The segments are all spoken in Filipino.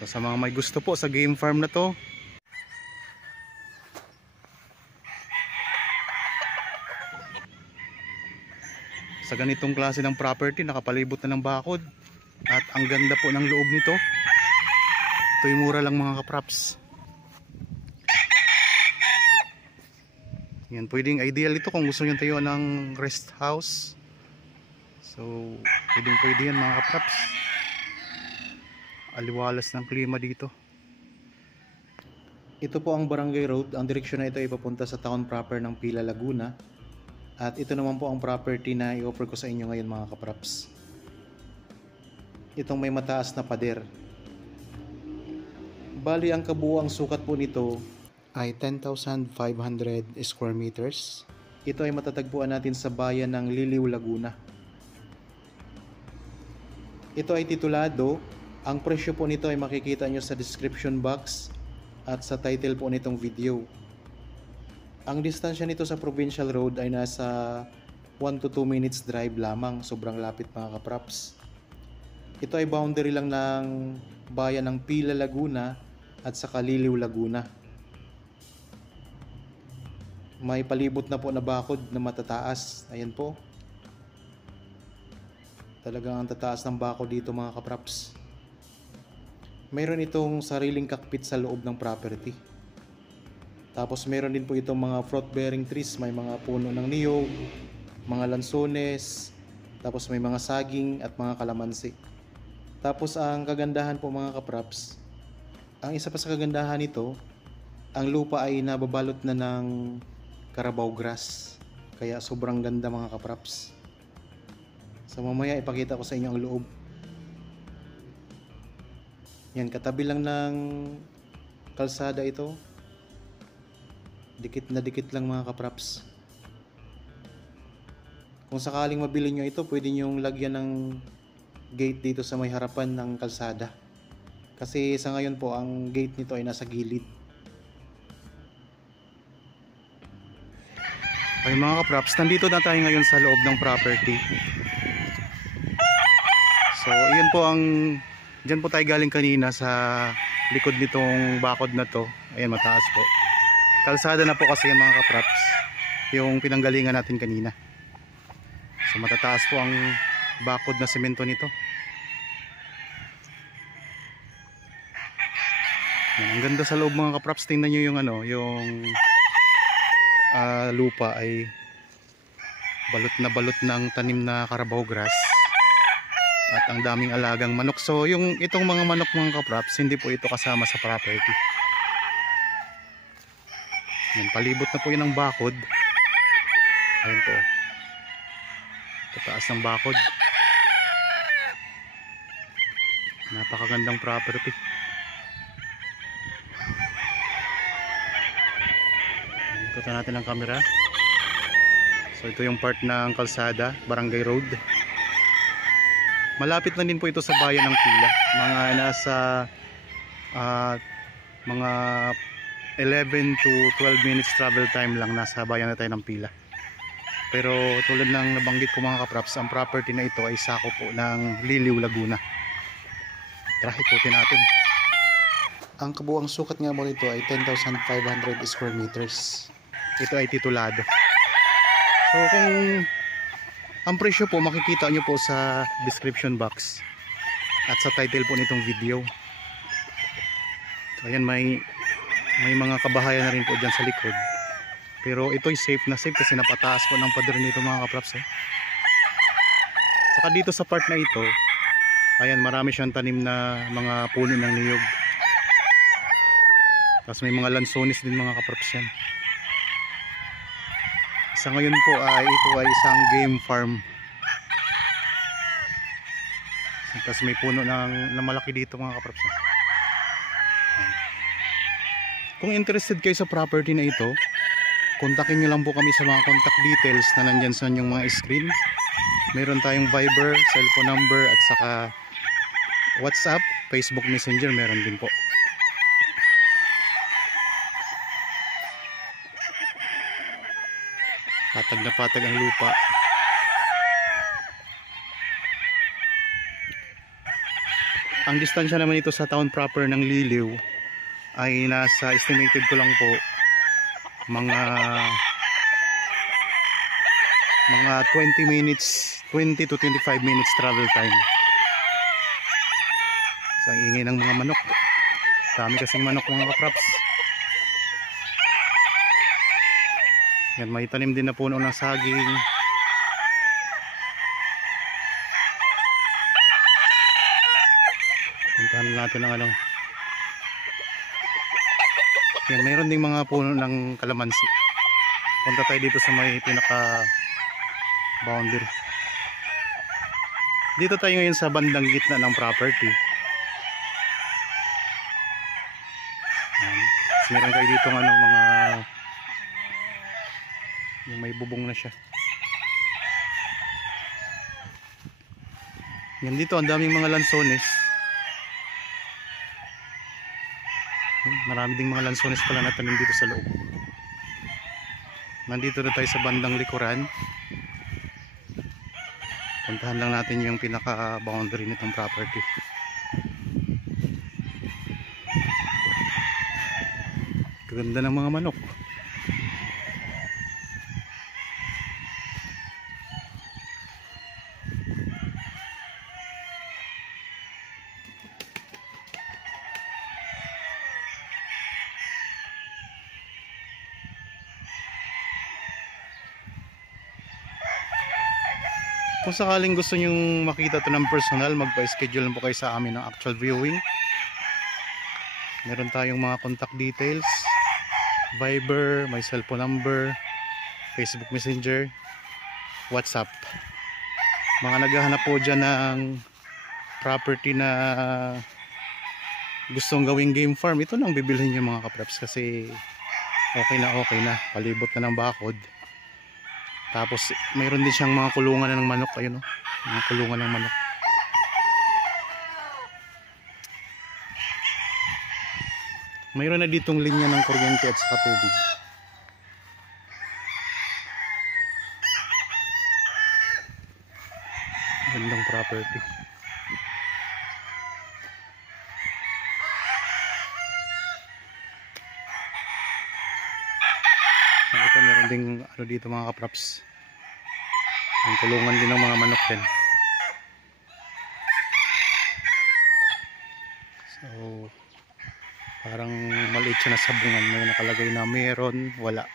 So sa mga may gusto po sa game farm na to, sa ganitong klase ng property, nakapalibot na ng bakod at ang ganda po ng loob nito. Ito'y mura lang mga kapraps. Yan, pwedeng ideal ito kung gusto nyo tayo ng rest house. So pwede yan mga kapraps. Aliwalas ng klima dito. Ito po ang Barangay Road. Ang direksyon na ito ay papunta sa town proper ng Pila, Laguna. At ito naman po ang property na i-offer ko sa inyo ngayon mga kapraps. Itong may mataas na pader. Bali ang kabuuang sukat po nito ay 10,500 square meters. Ito ay matatagpuan natin sa bayan ng Liliw, Laguna. Ito ay titulado. Ang presyo po nito ay makikita nyo sa description box at sa title po nitong video. Ang distansya nito sa provincial road ay nasa 1 to 2 minutes drive lamang. Sobrang lapit mga kapraps. Ito ay boundary lang ng bayan ng Pila, Laguna at sa Liliw, Laguna. May palibot na po na bakod na matataas. Ayan po. Talagang ang tataas ng bakod dito mga kapraps. Meron itong sariling cockpit sa loob ng property. Tapos meron din po itong mga fruit bearing trees. May mga puno ng niyog, mga lansones, tapos may mga saging at mga kalamansi. Tapos ang kagandahan po mga kapraps, ang isa pa sa kagandahan nito, ang lupa ay nababalot na ng Carabao grass. Kaya sobrang ganda mga kapraps. So mamaya ipakita ko sa inyo ang loob. Yan, katabi lang ng kalsada ito. Dikit na dikit lang mga kapraps. Kung sakaling mabili nyo ito, pwede nyong lagyan ng gate dito sa may harapan ng kalsada. Kasi sa ngayon po, ang gate nito ay nasa gilid. Okay mga kapraps, nandito na tayo ngayon sa loob ng property. So, iyan po ang... Diyan po tayo galing kanina sa likod nitong bakod na to. Ayan, mataas po. Kalsada na po kasi yan mga kapraps, yung pinanggalingan natin kanina. So matataas po ang bakod na semento nito. Yan, ang ganda sa loob mga kapraps. Tingnan nyo yung yung lupa ay balot ng tanim na Carabao grass. At ang daming alagang manok. So yung itong mga manok mga kapraps, hindi po ito kasama sa property. Yan, palibot na po yun ng bakod. Ayan po. Tataas ng bakod. Napakagandang property. Ikutan natin ang camera. So ito yung part ng kalsada, Barangay Road. Malapit na din po ito sa bayan ng Pila. Mga nasa mga 11 to 12 minutes travel time lang, nasa bayan na tayo ng Pila. Pero tulad ng nabanggit ko mga kapraps, ang property na ito ay sako po ng Liliw, Laguna. Tara, ikutin natin. Ang kabuang sukat nga mo nito ay 10,500 square meters. Ito ay titulado. So kung ang presyo po makikita nyo po sa description box at sa title po nitong video. So ayan, may mga kabahayan na rin po dyan sa likod. Pero ito'y safe na safe kasi napataas po ng pader nito mga kapraps. Saka dito sa part na ito, ayan, marami siyang tanim na mga puno ng niyog. Tapos may mga lansones din mga kapraps yan. Sa ngayon po ay ito ay isang game farm. Tapos may puno na malaki dito mga kapraps. Kung interested kayo sa property na ito, kontakin nyo lang po kami sa mga contact details na nandyan sa inyong mga screen. Meron tayong Viber, cellphone number at saka WhatsApp, Facebook Messenger meron din po. Patag na patag ang lupa. Ang distansya naman ito sa town proper ng Liliw ay nasa estimated ko lang po mga 20 minutes, 20 to 25 minutes travel time. So ang ingay ng mga manok, dami kasing manok mga kapraps. Yan, may tanim din na puno ng saging. Puntahan natin ang ano. Yan, mayroon ding mga puno ng kalamansi. Punta tayo dito sa may pinaka boundary. Dito tayo ngayon sa bandang gitna ng property. Yan. Meron kayo dito ng ano, mga yung may bubong na siya. Yan, dito ang daming mga lansones. Marami ding mga lansones pala na tanim dito sa loob. Nandito na tayo sa bandang likuran. Puntahan lang natin yung pinaka boundary nitong property. Ganda ng mga manok. Kung sakaling gusto nyong makita ito ng personal, magpa-schedule lang po kayo sa amin ng actual viewing. Meron tayong mga contact details, Viber, my cellphone number, Facebook Messenger, WhatsApp. Mga naghahanap po dyan ng property na gustong gawing game farm, ito nang bibilhin nyo mga kapraps, kasi okay na, palibot na ng bakod. Tapos mayroon din siyang mga kulungan na ng manok, ayun, mga kulungan ng manok. Mayroon na ditong linya ng kuryente at saka tubig. Gandang property. Ito meron ding ano dito mga kapraps, ang kulungan din ng mga manok din. So parang maliit siya na sabungan, may nakalagay na meron, wala.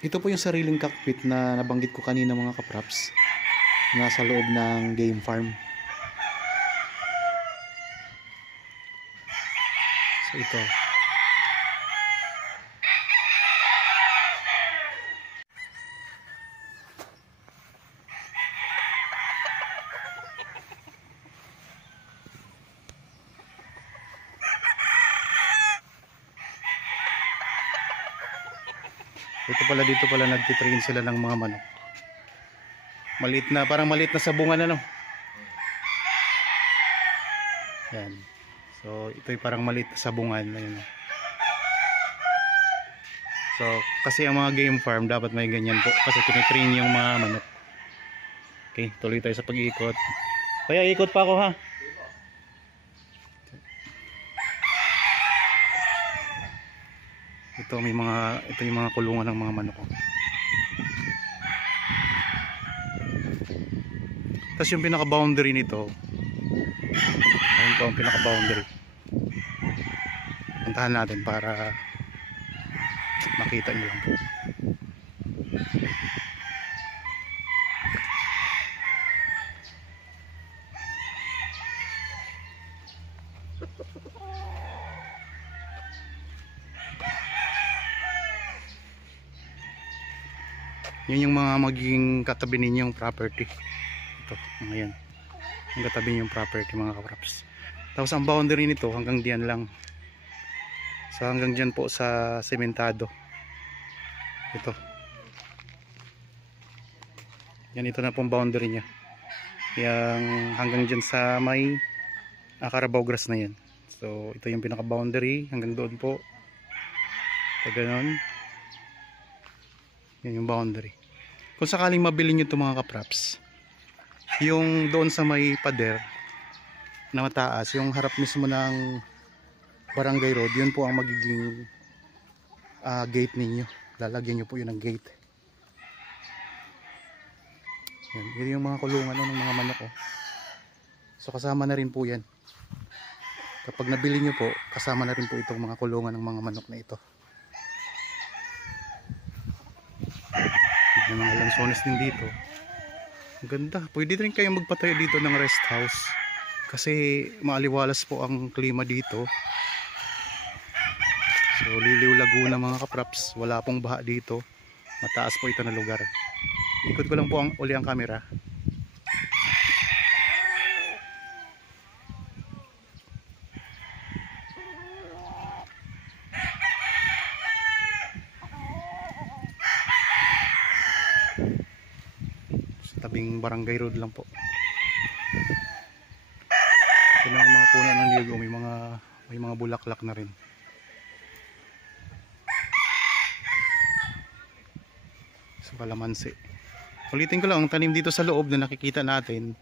Ito po yung sariling cockpit na nabanggit ko kanina mga kapraps, nasa loob ng game farm. So ito. Ito pala, dito pala nagtitrain sila ng mga manok. Maliit na, parang maliit na sabungan ano. Yan. So ito'y parang maliit na sabungan. Ayun. So kasi ang mga game farm dapat may ganyan po, kasi tinitrain yung mga manok. Okay, tuloy tayo sa pag-iikot. Kaya ikot pa ako ha. Ito yung mga kulungan ng mga manok. Tapos yung pinaka boundary nito, ayun po ang pinaka boundary. Puntahan natin para makita nyo lang po. Yun yung mga magiging katabi ninyong property. Ito, ngayon. Ang katabi ninyong property mga kapraps. Tapos ang boundary nito hanggang diyan lang. So hanggang diyan po sa sementado. Ito. Yan, ito na pong boundary niya. Yang hanggang diyan sa may Carabao grass na yan. So ito yung pinaka boundary hanggang doon po. Ito ganon. Yan yung boundary. Kung sakaling mabili nyo ito mga kapraps, yung doon sa may pader na mataas, yung harap mismo ng barangay road, yun po ang magiging gate ninyo. Lalagyan nyo po yun ng gate. Yan, yun yung mga kulungan ng mga manok. Oh. So kasama na rin po yan. Kapag nabili nyo po, kasama na rin po itong mga kulungan ng mga manok na ito. May mga lansones din dito. Ang ganda. Pwede rin kayong magpatayo dito ng rest house. Kasi maaliwalas po ang klima dito. So Liliw Laguna mga kapraps. Wala pong baha dito. Mataas po ito na lugar. Ikot ko lang po uli ang camera. Tabing barangay road lang po. Ito na ang mga puno ng niyog. May mga bulaklak na rin. Sa kalamansi. Ulitin ko lang, ang tanim dito sa loob na nakikita natin,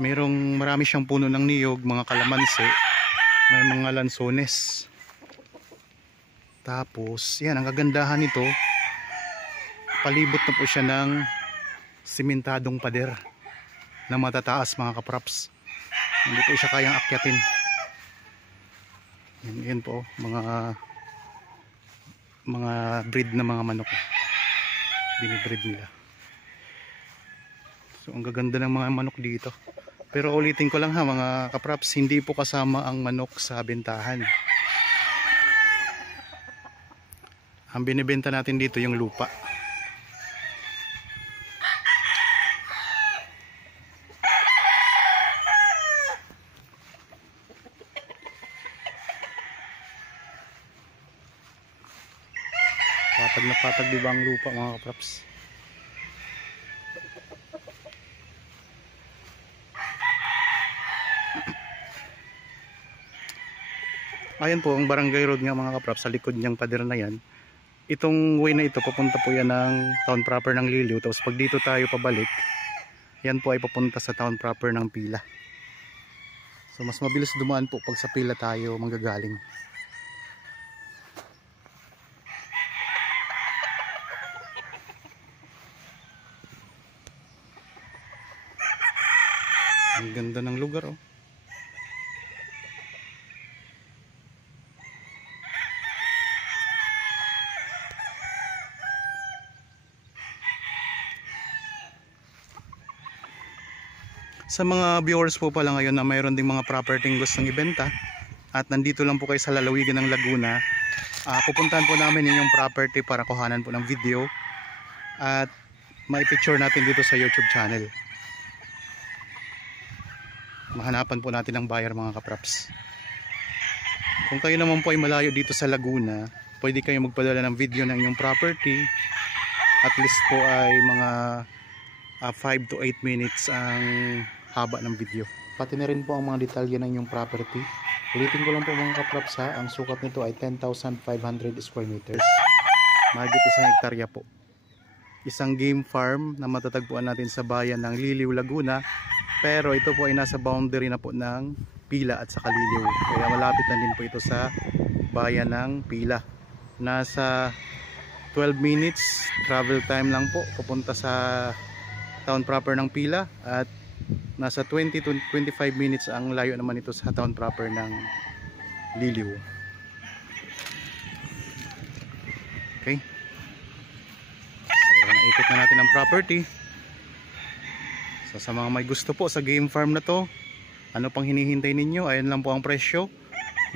marami siyang puno ng niyog, mga kalamansi, may mga lansones. Tapos yan, ang kagandahan nito, palibot na po siya ng simentadong pader na matataas mga kapraps. Hindi po siya kayang akyatin. Yan po mga breed na mga manok. Binibreed nila. So ang gaganda ng mga manok dito. Pero ulitin ko lang ha mga kapraps, hindi po kasama ang manok sa bentahan. Ang binibenta natin dito yung lupa. Patag na patag diba ang lupa mga kapraps. Ayan po ang barangay road nga mga kapraps. Sa likod niyang pader na yan, itong way na ito papunta po yan ng town proper ng Liliw. Tapos pag dito tayo pabalik, yan po ay papunta sa town proper ng Pila. So mas mabilis dumaan po pag sa Pila tayo manggagaling. Ang ganda ng lugar oh. Sa mga viewers po pala ngayon na mayroon ding mga property gustong ibenta at nandito lang po kayo sa lalawigan ng Laguna, pupuntahan po namin yung property para kuhanan po ng video at mai-picture natin dito sa YouTube channel. Mahanapan po natin ang buyer mga kapraps. Kung kayo naman po ay malayo dito sa Laguna, pwede kayo magpadala ng video ng inyong property. At least po ay mga 5 to 8 minutes ang haba ng video. Pati na rin po ang mga detalye ng inyong property. Ulitin ko lang po mga kapraps ha, ang sukat nito ay 10,500 square meters. Mahigit 1 hektarya po. Isang game farm na matatagpuan natin sa bayan ng Liliw, Laguna. Pero ito po ay nasa boundary na po ng Pila at saka Liliw. Kaya malapit na din po ito sa bayan ng Pila. Nasa 12 minutes travel time lang po papunta sa town proper ng Pila. At nasa 20 to 25 minutes ang layo naman ito sa town proper ng Liliw. Okay. So naikot na natin ang property. So sa mga may gusto po sa game farm na to, ano pang hinihintay ninyo? Ayan lang po ang presyo.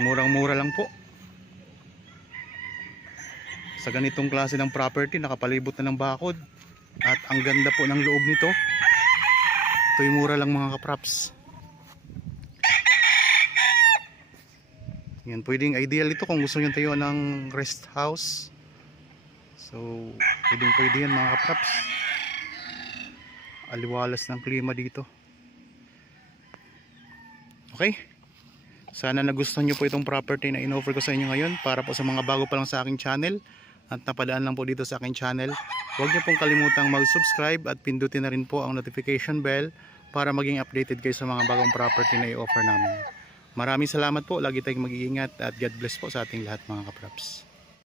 Murang-mura lang po. Sa ganitong klase ng property, nakapalibot na ng bakod. At ang ganda po ng loob nito. Ito'y mura lang mga kapraps. Yan, pwedeng ideal ito kung gusto nyo tayo ng rest house. So pwede yan mga kapraps. Aliwalas ng klima dito. Okay, sana nagustuhan nyo po itong property na in-offer ko sa inyo ngayon para po sa mga bago pa lang sa aking channel at napadaan lang po dito sa aking channel. Huwag niyo pong kalimutang mag-subscribe at pindutin na rin po ang notification bell para maging updated kayo sa mga bagong property na i-offer namin. Maraming salamat po. Lagi tayong mag-iingat at God bless po sa ating lahat mga kapraps.